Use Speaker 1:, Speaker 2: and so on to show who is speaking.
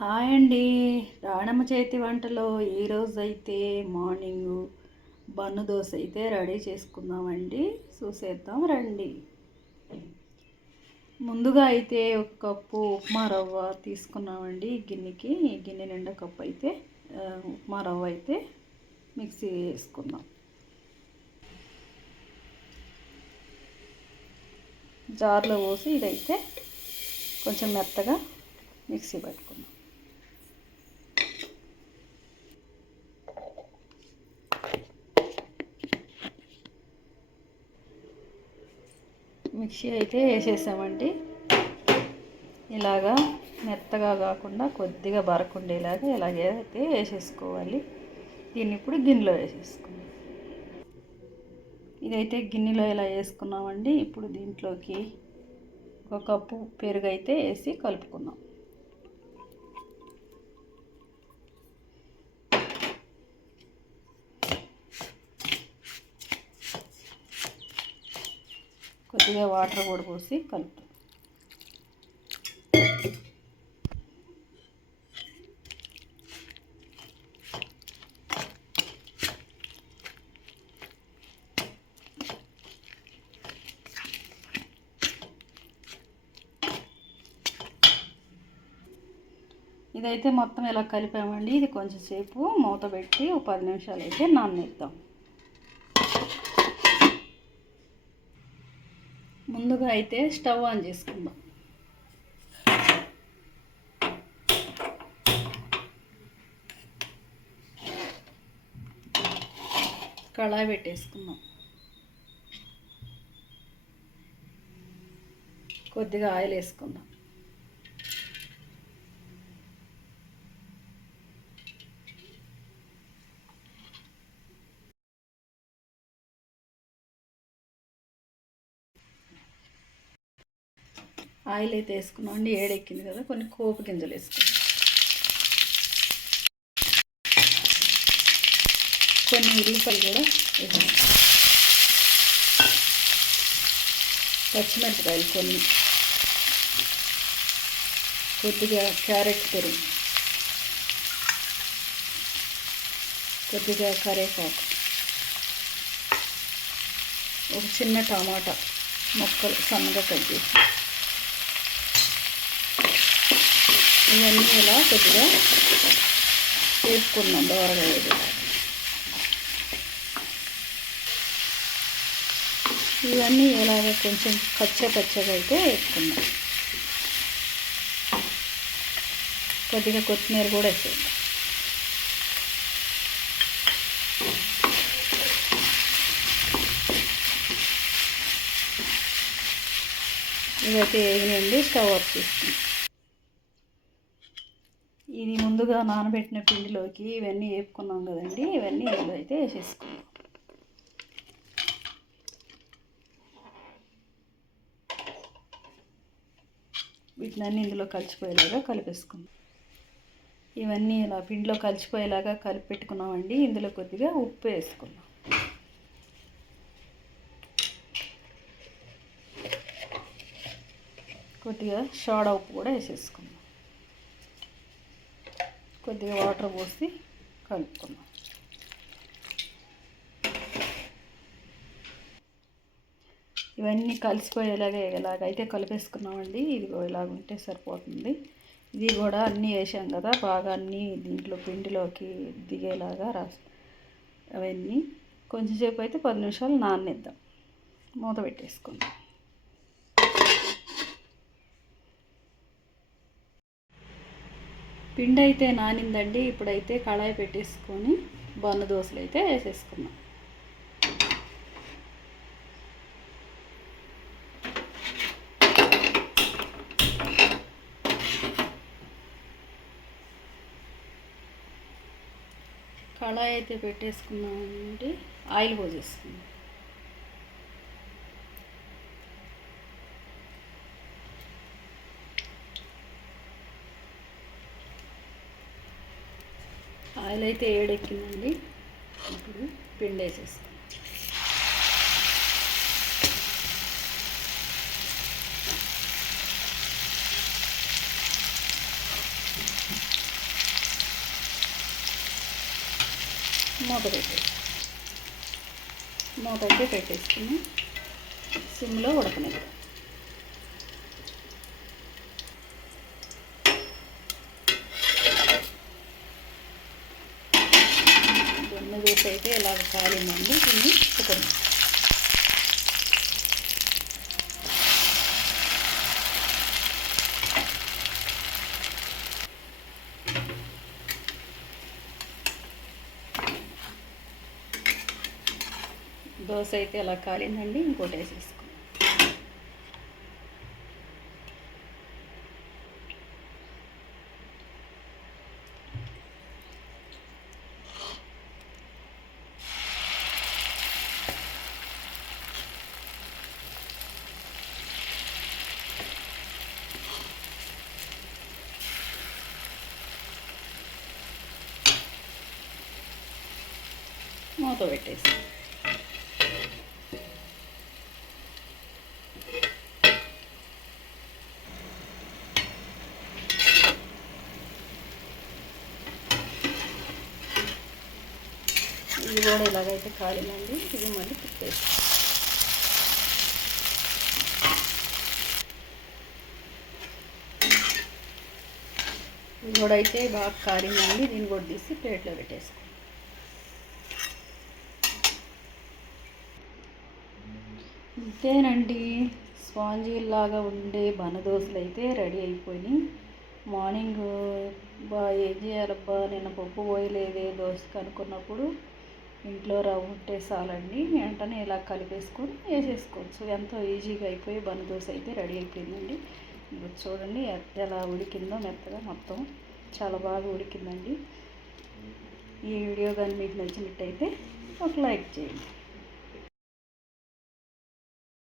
Speaker 1: Hi అండి. రాణమ్మ చేతి వంటలో ఈరోజు అయితే మార్నింగ్ బన్ను దోశ అయితే రెడీ చేసుకుందామండి. చూసేద్దాం రండి. ముందుగా అయితే ఒక కప్పు ఉప్మా రవ్వ తీసుకున్నామండి ఈ గిన్నెకి. ఈ గిన్నె నిండా కప్పు అయితే ఉప్మా రవ్వ అయితే మిక్సీ వేసుకుందాం. జార్లో పోసి ఇదైతే కొంచెం మెత్తగా మిక్సీ పెట్టుకుందాం. మిక్సీ అయితే వేసేసామండి. ఇలాగా మెత్తగా కాకుండా కొద్దిగా బరకుండేలాగా ఇలాగే అయితే వేసేసుకోవాలి. దీన్ని ఇప్పుడు గిన్నెలో వేసేసుకుందాం. ఇదైతే గిన్నెలో ఇలా వేసుకున్నామండి? ఇప్పుడు దీంట్లోకి ఒక కప్పు పెరుగు అయితే వేసి కలుపుకున్నాం కొద్దిగా వాటర్ కూడా పోసి కలుపుతాం. ఇదైతే మొత్తం ఇలా కలిపామండి. ఇది కొంచెం సేపు మూత పెట్టి ఒక పది నిమిషాలు అయితే నాననిద్దాం. ముందుగా అయితే స్టవ్ ఆన్ చేసుకుందాం. కళాయి పెట్టేసుకుందాం. కొద్దిగా ఆయిల్ వేసుకుందాం. ఆయిల్ అయితే వేసుకున్నాం అండి ఏడెక్కింది కదా కొన్ని కోపు గింజలు వేసుకున్నాం. కొన్ని ఉల్లిపాయలు కూడా వేసాం. పచ్చిమిరపకాయలు కొన్ని. కొద్దిగా క్యారెట్ పెరుగు. కొద్దిగా కరేపాకు ఒక చిన్న టమాటా మొక్కలు సన్నగా కట్ చేసి ఇవన్నీ ఇలా కొద్దిగా వేసుకున్నాం దోరగా ఇవన్నీ ఇలాగ కొంచెం పచ్చ పచ్చగా అయితే వేసుకున్నాం కొద్దిగా కొత్తిమీర కూడా వేసేయండి ఇవైతే వేగినండి స్టవ్ ఆఫ్ చేసుకుందాం ఇది ముందుగా నానబెట్టిన పిండిలోకి ఇవన్నీ వేపుకున్నాం కదండి. ఇవన్నీ ఇందులో అయితే వేసేసుకున్నాం వీటినన్నీ ఇందులో కలిసిపోయేలాగా కలిపేసుకుందాం. ఇవన్నీ ఇలా పిండిలో కలిసిపోయేలాగా కలిపి పెట్టుకున్నామండి ఇందులో కొద్దిగా ఉప్పు వేసుకున్నాం కొద్దిగా సోడా ఉప్పు కూడా వేసేసుకున్నాం కొద్దిగా వాటర్ పోసి కలుపుకున్నాం ఇవన్నీ కలిసిపోయేలాగా ఎలాగైతే కలిపేసుకున్నామండి. ఇదిగో ఇలాగ ఉంటే సరిపోతుంది. ఇది కూడా అన్నీ వేసాం కదా బాగా అన్నీ దీంట్లో పిండిలోకి దిగేలాగా రాసి అవన్నీ. కొంచెంసేపు అయితే పది నిమిషాలు నాననిద్దాం మూత పెట్టేసుకుందాం. పిండి అయితే నానిందండి ఇప్పుడైతే కళాయి పెట్టేసుకొని బొన్న దోశలు అయితే వేసేసుకున్నాం. కళాయి అయితే పెట్టేసుకున్నామండి ఆయిల్ పోసేసుకున్నాం. ఆయిల్ అయితే ఏడెక్కిందండి. ఇప్పుడు పిండి వేసేస్తాం మూత పెట్టేసి మూత అయితే పెట్టేసుకుని సిమ్లో ఉడకనిద్దాం జొన్న అయితే ఇలాగ కాలిందండి? దీన్ని చికెన్ దోశ అయితే ఇలా కాలిందండి? ఇంకోటి వేసేసుకో మూత పెట్టేసి. ఇది కూడా ఇలాగైతే కాలిందండి ఇది మళ్ళీ తిప్పేసి ఇది కూడా అయితే బాగా కారిందండి దీన్ని కూడా తీసి ప్లేట్లో పెట్టేసుకో ఇంతేనండి స్పాంజీ లాగా ఉండే బనదోసలు అయితే రెడీ అయిపోయినాయి. మార్నింగ్ బా ఏం చేయాలబ్బా? నిన్న పప్పు పోయలేదే దోశ కనుక్కున్నప్పుడు ఇంట్లో రవ్వ ఉంటే చాలండి. వెంటనే ఇలా కలిపేసుకొని వేసేసుకోవచ్చు. ఎంతో ఈజీగా అయిపోయి బన దోశ అయితే రెడీ అయిపోయిందండి. ఇప్పుడు చూడండి ఎలా ఉడికిందో మెత్తగా మొత్తం చాలా బాగా ఉడికిందండి. ఈ వీడియో కానీ మీకు నచ్చినట్టయితే ఒక లైక్ చేయండి.